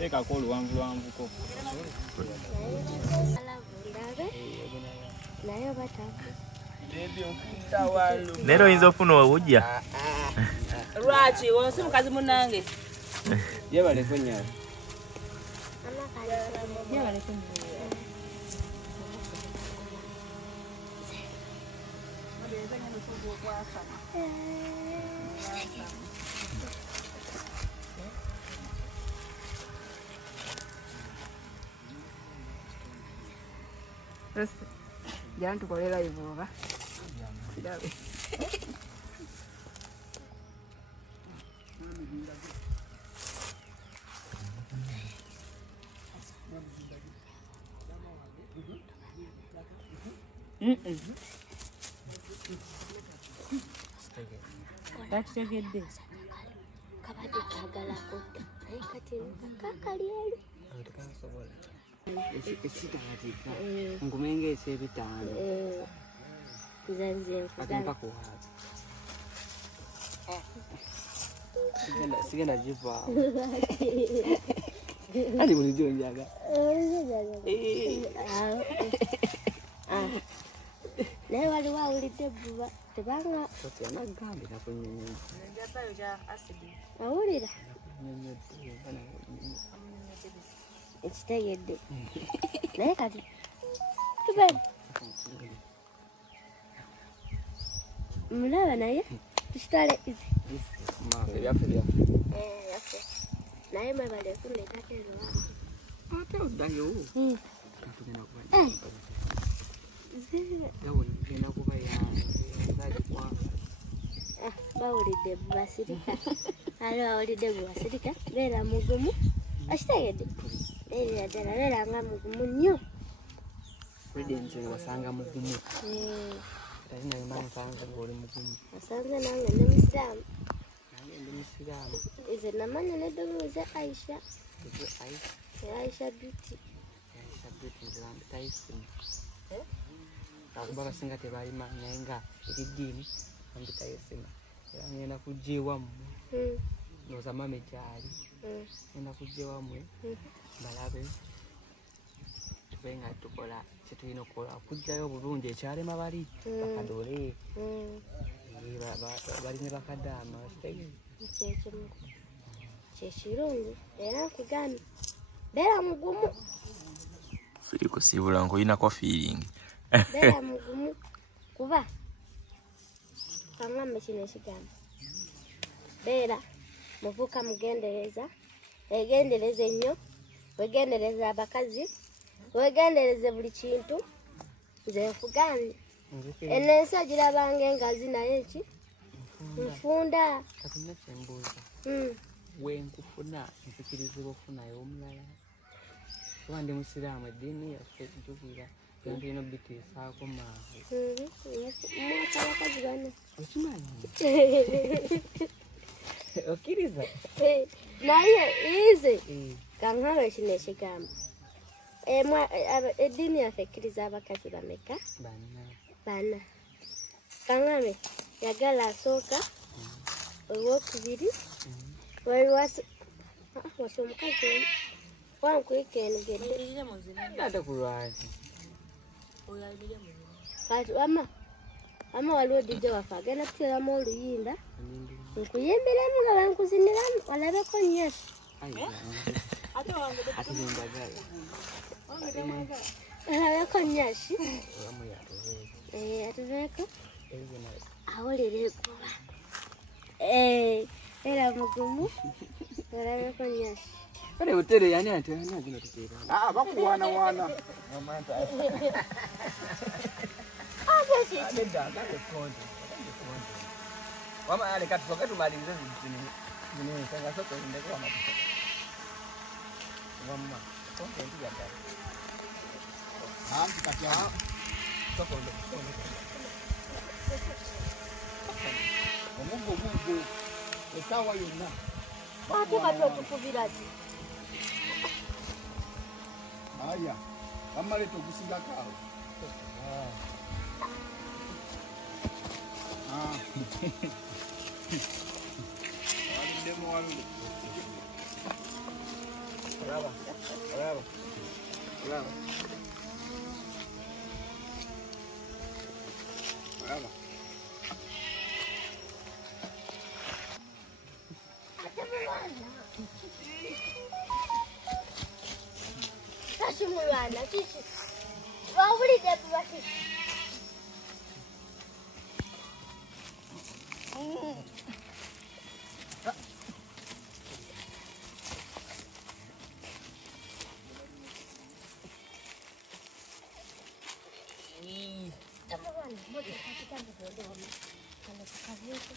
Teka ko luwanvuko. Nayo batako. Lero inzo ofuna obujja. Lwaki wonse mukazi munange. Ye bale konya. Ye bale konya. Jangan tukolera hivyo ba. Kidawe. Takitegedde. Kabade kagala kutta. Naye kati kakali eri. Esitatika. Ngumenge esebitano. Zanze Atempa ko ha. Sigenda jiva. Ani bulijjo njaga. Naye waliwo awulidde bbuba tebanga Kati anagambira ku nnyonyi. Njabayo ja acid. awulira Nnyonyi bana. ekitegedde naye kati tubere mulaba naye tukitwale izi Ebyafe. yafe naye mwebale kundeetako ebiwanvu Ate oddayo. Tugenda kuba. Yawo ngenda kuba yange. Ndali kwa. bawulidde bwasirika ali bawulidde bwasirika beera mugumu akitegedde beerera ddala beera nga mugumu nnyo Prudence wasanga mugumu. Tari na imani sanga ngoli mugumu. asanze nange ndi musiraamu Nange ndi musiraamu. ize namanya neddomuuze Aisha Ego Aisha. Aisha Beauty Aisha Beauty nzambe tayisimu. Akuba basinga tebalimanya nga ebiddiini nzambe tayisimu. Era ngenda kujja ewammwe. Noza mame gyali. Ngenda kujja ewammwe. Balabe. Tube nga tukola kye tulina okukola. Kujjayo obulungi ekyalema bali. Bakadole. Bali ne bakadaama. kyekimu kyekirungi era nkugambye beera mugumu Firi kusibula nkoyinako feeling. beera mugumu kuba kangambe kino ekigambo beera muvuka mugendereza egendereza ennyo wegendereza abakazi wegendereze buli kintu nze nkugambye eno ensi ogirabanga engazi naye ki nfunda Katina kyembuuza. Wenkufuna nzikirizibwa ofunayo omulala. Kuba ndi musiraamu eddiini yaffe jjukira tulina obiteesaako mangu. mwaka abakazi bano Okimanyi? Okkiriza? naye ize kangabe kino ekigambo eddiini yaffe ekkiriza abakazi bameka bana kangabe yagala asooka owokubiri wasi omukazi omu wankuyika enegedde Ate ku lwaki? kati ama waliwo dijja waffe agenda kuteeramu oluyimba nkuyimbiremu nga bankuziniramu olabeko nnyasi Ate bendagala. olabeko nnyasi Olamu yatubeeko. atubeeko Ebigena awulira ekuba era mugumu olabeko nnyasi kale butere yani ate agenda tuteera. Bakuwaanawaana. Wama aleka tusoke tumalirize zino nsanga soko ndeko wamatuka. Wamma. Konke ntiya dala. Kati awo. Soko ndeko. Omuggo essaawa yonna. ate kati otukubira ki Aya. Bamaleta okusigako awo. Waluddemu. Bravo. Bravo. Tashi mulwana, chichi. Wawulide bwati. Tamulwana, moja katika ndio. Kana kavyetu.